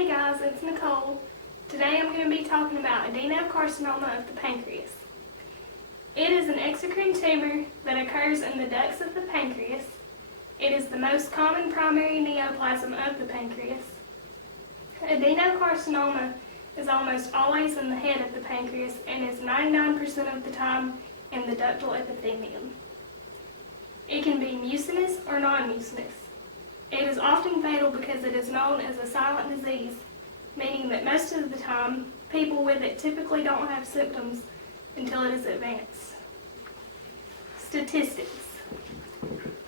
Hey guys, it's Nicole. Today I'm going to be talking about adenocarcinoma of the pancreas. It is an exocrine tumor that occurs in the ducts of the pancreas. It is the most common primary neoplasm of the pancreas. Adenocarcinoma is almost always in the head of the pancreas and is 99% of the time in the ductal epithelium. It can be mucinous or non-mucinous. It is often fatal because it is known as a silent disease, meaning that most of the time, people with it typically don't have symptoms until it is advanced. Statistics.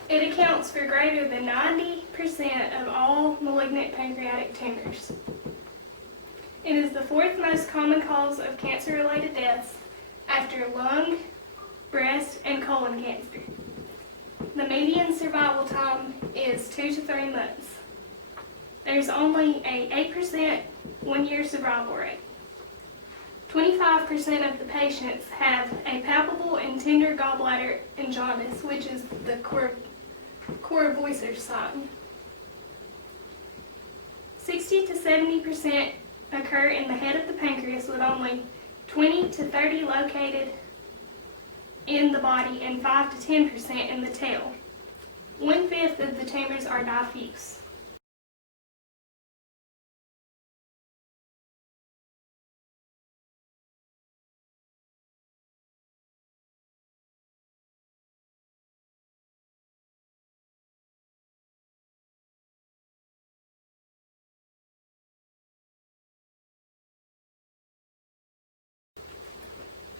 It accounts for greater than 90% of all malignant pancreatic tumors. It is the fourth most common cause of cancer-related deaths after lung, breast, and colon cancer. The median survival time is 2 to 3 months. There's only an 8% one-year survival rate. 25% of the patients have a palpable and tender gallbladder and jaundice, which is the Voiser's sign. 60 to 70% occur in the head of the pancreas, with only 20 to 30 located in the body and 5 to 10% in the tail. 1/5 of the tumors are diffuse.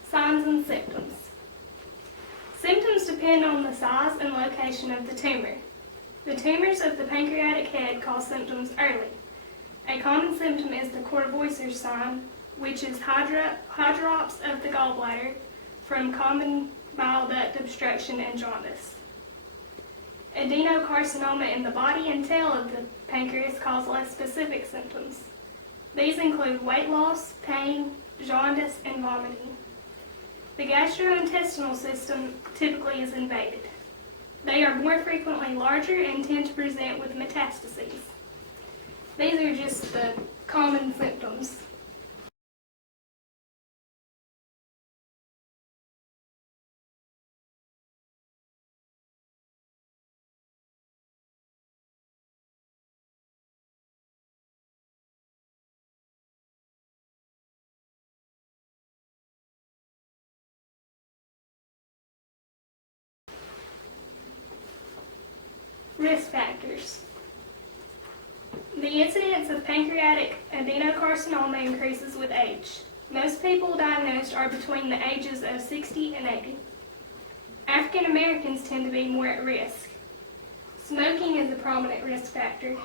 Signs and symptoms. Symptoms depend on the size and location of the tumor. The tumors of the pancreatic head cause symptoms early. A common symptom is the Voiser's sign, which is hydrops of the gallbladder from common bile duct obstruction and jaundice. Adenocarcinoma in the body and tail of the pancreas cause less specific symptoms. These include weight loss, pain, jaundice, and vomiting. The gastrointestinal system typically is invaded. They are more frequently larger and tend to present with metastases. These are just the common symptoms. Risk factors. The incidence of pancreatic adenocarcinoma increases with age. Most people diagnosed are between the ages of 60 and 80. African Americans tend to be more at risk. Smoking is a prominent risk factor.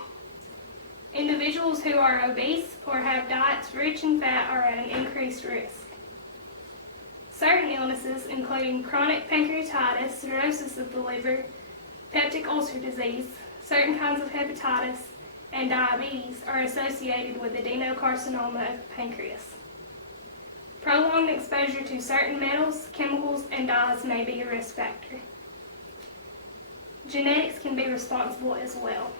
Individuals who are obese or have diets rich in fat are at an increased risk. Certain illnesses, including chronic pancreatitis, cirrhosis of the liver, peptic ulcer disease, certain kinds of hepatitis, and diabetes are associated with adenocarcinoma of the pancreas. Prolonged exposure to certain metals, chemicals, and dyes may be a risk factor. Genetics can be responsible as well.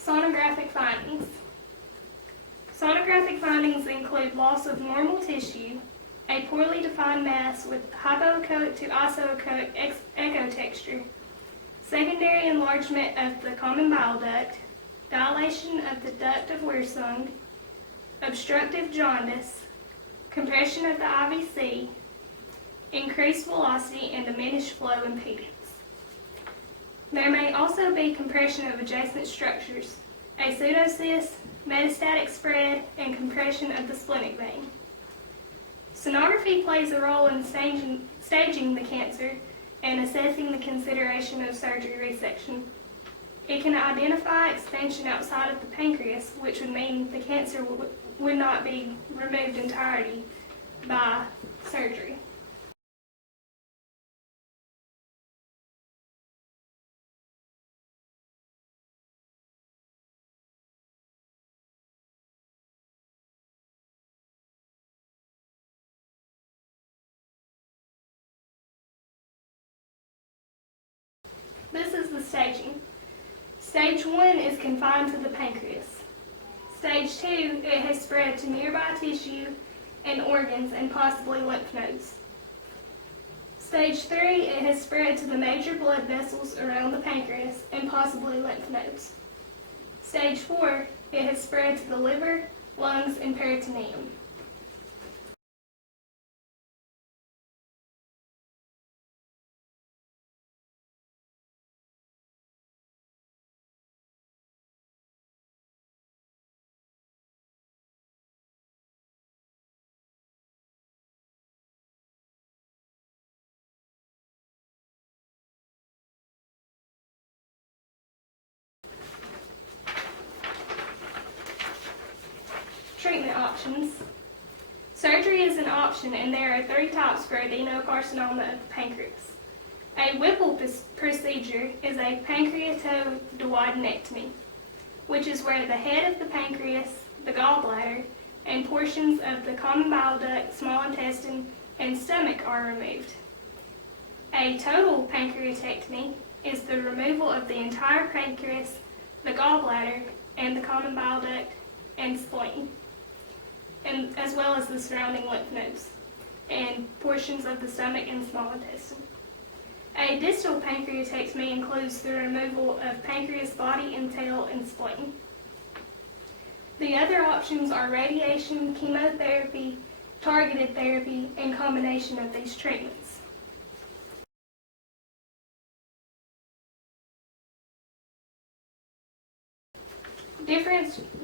Sonographic findings. Sonographic findings include loss of normal tissue, a poorly defined mass with hypoechoic to isoechoic echo texture, secondary enlargement of the common bile duct, dilation of the duct of Wirsung, obstructive jaundice, compression of the IVC, increased velocity, and diminished flow impedance. There may also be compression of adjacent structures, a pseudocyst, metastatic spread, and compression of the splenic vein. Sonography plays a role in staging the cancer and assessing the consideration of surgery resection. It can identify expansion outside of the pancreas, which would mean the cancer would not be removed entirely by surgery. This is the staging. Stage 1 is confined to the pancreas. Stage 2, it has spread to nearby tissue and organs and possibly lymph nodes. Stage 3, it has spread to the major blood vessels around the pancreas and possibly lymph nodes. Stage 4, it has spread to the liver, lungs, and peritoneum. Treatment options. Surgery is an option, and there are 3 types for adenocarcinoma of the pancreas. A Whipple procedure is a pancreatoduodenectomy, which is where the head of the pancreas, the gallbladder, and portions of the common bile duct, small intestine, and stomach are removed. A total pancreatectomy is the removal of the entire pancreas, the gallbladder, and the common bile duct and spleen, and as well as the surrounding lymph nodes and portions of the stomach and small intestine. A distal pancreatectomy includes the removal of pancreas body and tail and spleen. The other options are radiation, chemotherapy, targeted therapy, and combination of these treatments.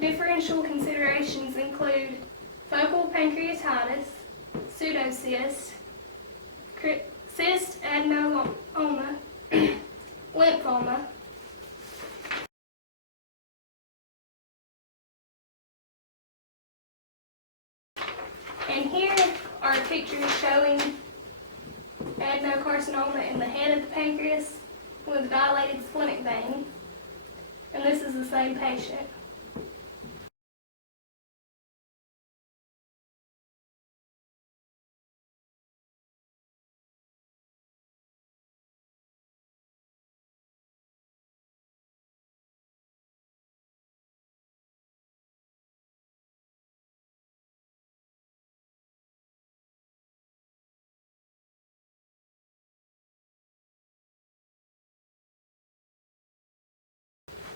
Differential considerations include focal pancreatitis, pseudocyst, cyst adenoma, lymphoma, and here are pictures showing adenocarcinoma in the head of the pancreas with dilated splenic vein, and this is the same patient.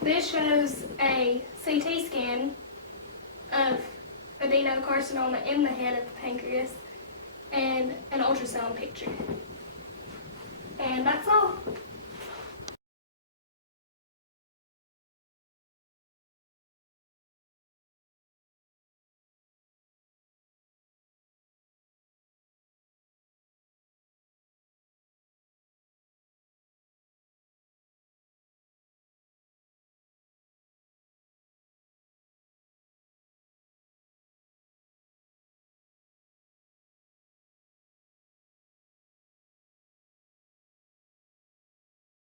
This shows a CT scan of adenocarcinoma in the head of the pancreas and an ultrasound picture. And that's all.